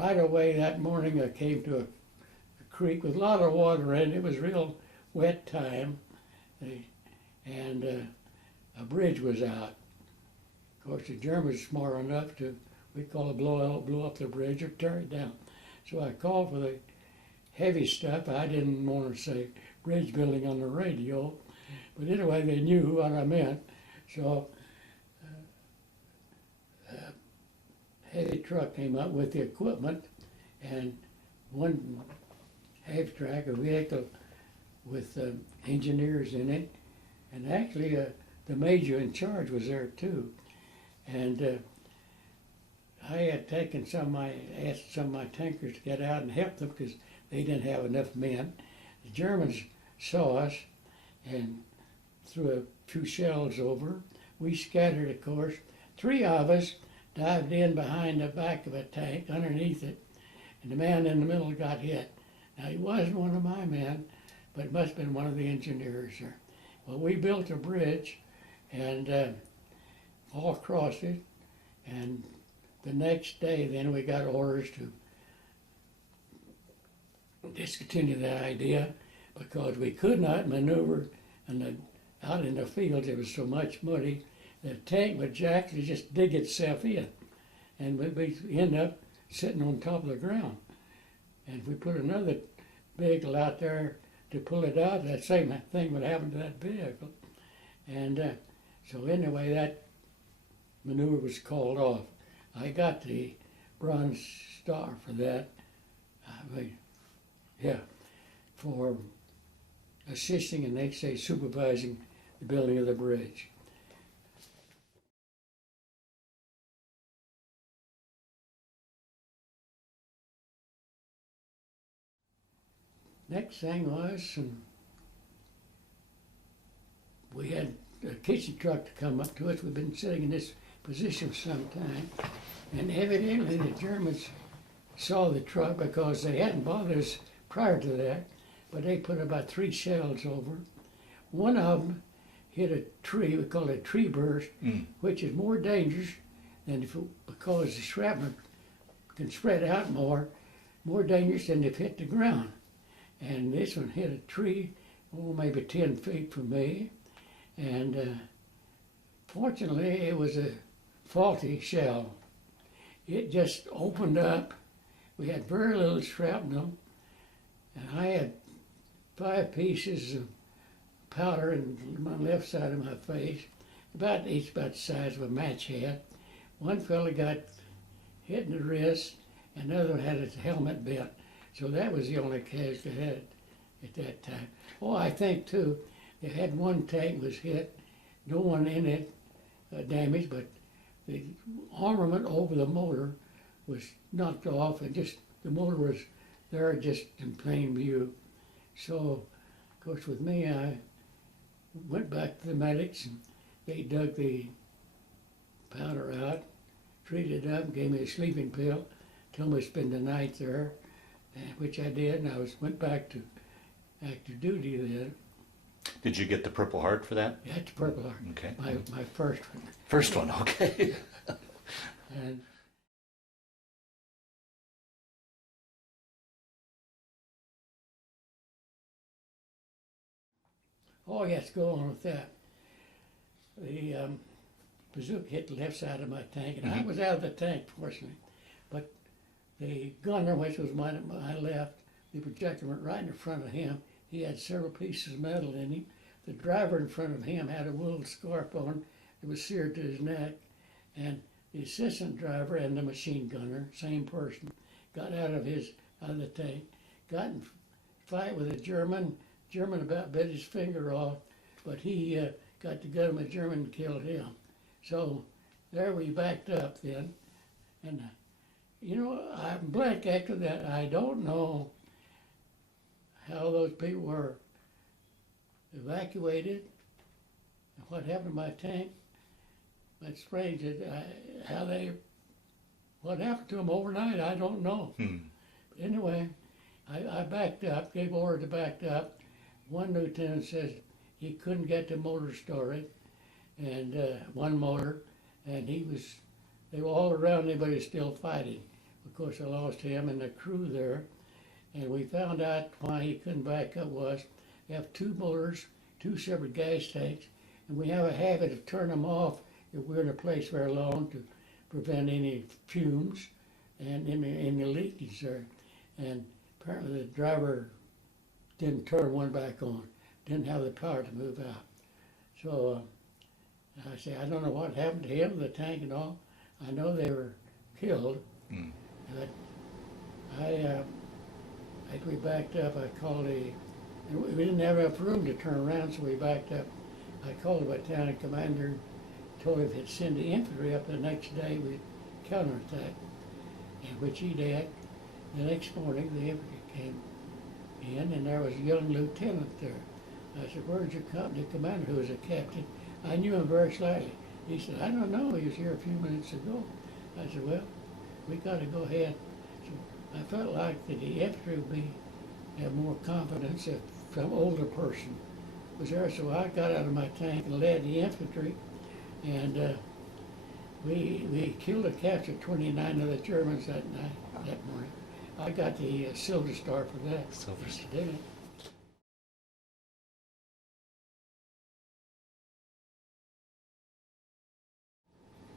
right away that morning I came to a creek with a lot of water in it. It was real wet time, and a bridge was out. Of course, the Germans were smart enough to, we call it blow up the bridge or tear it down. So I called for the heavy stuff. I didn't want to say bridge building on the radio, but anyway, they knew what I meant. So heavy truck came up with the equipment and one half-track, a vehicle with engineers in it, and actually the major in charge was there too. And I had taken asked some of my tankers to get out and help them because they didn't have enough men. The Germans saw us and threw a few shells over. We scattered, of course. 3 of us dived in behind the back of a tank, underneath it, and the man in the middle got hit. Now, he wasn't one of my men, but it must have been one of the engineers there. Well, we built a bridge and all across it, and the next day then we got orders to discontinue that idea because we could not maneuver out in the fields. There was so much muddy. The tank would actually just dig itself in, and we'd end up sitting on top of the ground. And if we put another vehicle out there to pull it out, that same thing would happen to that vehicle. And so anyway, that maneuver was called off. I got the Bronze Star for that. For assisting and they say supervising the building of the bridge. Next thing was, we had a kitchen truck to come up to us. We've been sitting in this position for some time, and evidently the Germans saw the truck because they hadn't bothered us prior to that, but they put about 3 shells over. One of them hit a tree, we call it a tree burst, which is more dangerous than because the shrapnel can spread out more dangerous than if it hit the ground. And this one hit a tree, maybe 10 feet from me, and fortunately it was a faulty shell. It just opened up. We had very little shrapnel, and I had 5 pieces of powder in my left side of my face, each about the size of a match head. One fella got hit in the wrist, and the other one had his helmet bent. So that was the only casualty I had at that time. Oh, I think too, they had one tank was hit, no one in it damaged, but the armament over the motor was knocked off, and just the motor was there just in plain view. So, of course, with me, I went back to the medics, and they dug the powder out, treated it up, gave me a sleeping pill, told me to spend the night there, which I did, and I went back to active duty then. Did you get the Purple Heart for that? Yeah, the Purple Heart. Okay. My first one. First one, okay. And oh yes, go on with that. The bazooka hit the left side of my tank, and I was out of the tank, fortunately. But the gunner, which was my left, the projector went right in front of him. He had several pieces of metal in him. The driver in front of him had a wool scarf on that was seared to his neck. And the assistant driver and the machine gunner, same person, got out of the tank, got in a fight with a German. German about bit his finger off, but he got the gun of a German and killed him. So there we backed up then. And you know, I'm blank after that. I don't know how those people were evacuated and what happened to my tank. That's strange. What happened to them overnight, I don't know. But anyway, I backed up, gave orders to back up. One lieutenant says he couldn't get the motor started, and one motor, and they were all around me, but he was still fighting. Of course, I lost him and the crew there, and we found out why he couldn't back up was we have two motors, two separate gas tanks, and we have a habit of turning them off if we're in a place very long to prevent any fumes and any leakage there. And apparently the driver didn't turn one back on, didn't have the power to move out. So I say, I don't know what happened to him, the tank and all. I know they were killed. But after we backed up, I called and we didn't have enough room to turn around, so we backed up. I called the battalion commander, told him he'd send the infantry up the next day with counterattack, and which he did. The next morning, the infantry came in, and there was a young lieutenant there. I said, "Where's your company commander?" Who was a captain. I knew him very slightly. He said, "I don't know, he was here a few minutes ago." I said, "Well, we got to go ahead." So I felt like that the infantry would have more confidence if some older person was there. So I got out of my tank and led the infantry, and we killed or captured 29 of the Germans that morning. I got the Silver Star for that. Silver Star. Did it?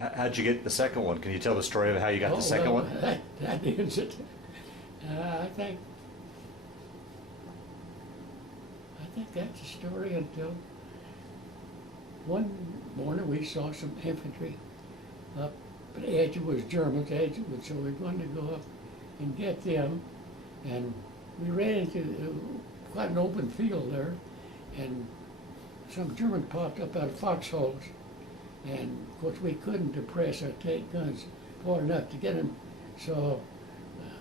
How'd you get the second one? Can you tell the story of how you got the second one? That is it. I think that's the story until one morning we saw some infantry up, but Edgewood was Germans, Edgewood, so we wanted to go up and get them, and we ran into quite an open field there, and some Germans popped up out of foxholes. And of course we couldn't depress our tank guns far enough to get them. So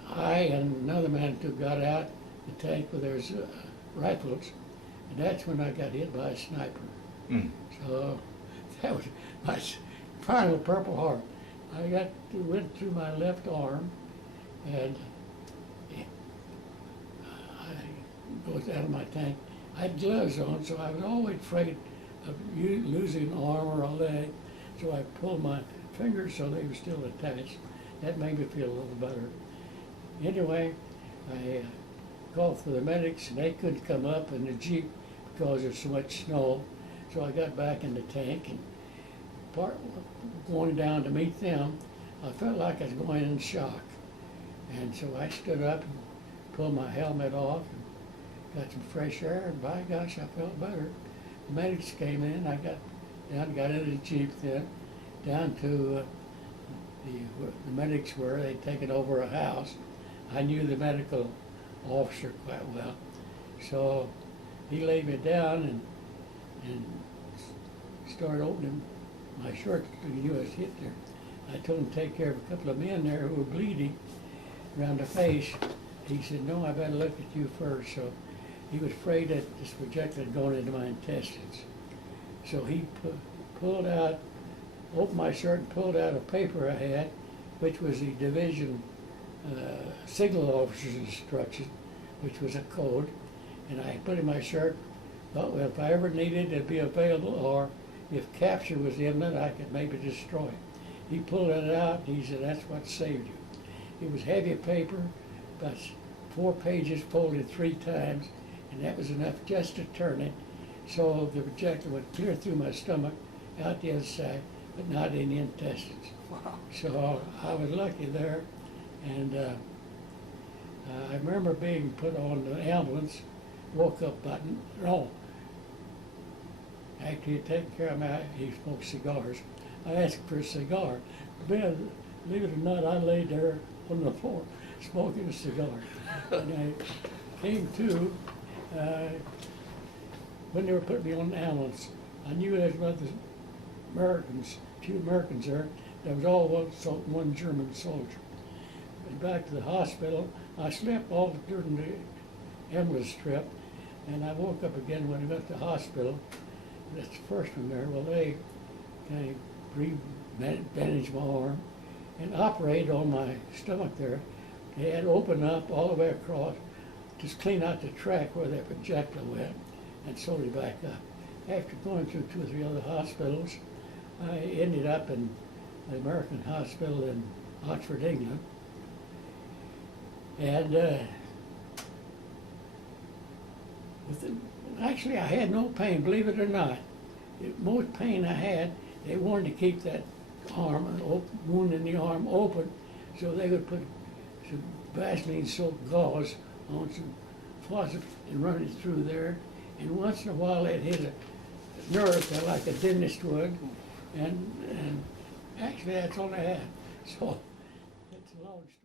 I and another man who got out the tank with their rifles, and that's when I got hit by a sniper. So that was my final Purple Heart. Went through my left arm, and I goes out of my tank. I had gloves on, so I was always afraid of losing an arm or a leg, so I pulled my fingers so they were still attached. That made me feel a little better. Anyway, I called for the medics, and they couldn't come up in the Jeep because there's so much snow. So I got back in the tank, and going down to meet them, I felt like I was going in shock. And so I stood up and pulled my helmet off and got some fresh air, and by gosh, I felt better. The medics came in. I got down, got into the Jeep then, down to the medics were. They'd taken over a house. I knew the medical officer quite well. So he laid me down and started opening my shirt. He was hit there. I told him to take care of a couple of men there who were bleeding around the face. He said, "No, I better look at you first." So he was afraid that this projectile had gone into my intestines. So he opened my shirt and pulled out a paper I had, which was the division signal officer's instruction, which was a code. And I put it in my shirt, thought, well, if I ever needed it, it'd be available, or if capture was imminent, I could maybe destroy it. He pulled it out, and he said, "That's what saved you." It was heavy paper, about 4 pages folded 3 times, and that was enough just to turn it, so the projectile went clear through my stomach, out the other side, but not in the intestines. Wow. So I was lucky there, and I remember being put on the ambulance, woke up button, no, after he'd taken care of me, he smoked cigars. I asked for a cigar. Believe it or not, I laid there on the floor smoking a cigar. And I came to, when they were putting me on the ambulance, I knew there was other Americans, a few Americans there. There was all one German soldier. Went back to the hospital. I slept all during the ambulance trip, and I woke up again when I got to the hospital. That's the first one there. Well, they kind of bandaged my arm and operated on my stomach there. They had opened up all the way across, just clean out the track where that projectile went, and sewed it back up. After going through 2 or 3 other hospitals, I ended up in the American hospital in Oxford, England. And actually, I had no pain, believe it or not. The most pain I had, they wanted to keep that wound in the arm open, so they would put some Vaseline-soaked gauze on some faucet and run it through there. And once in a while, they'd hit a nerve like a dentist would, and actually, that's all I had. So, it's a long story.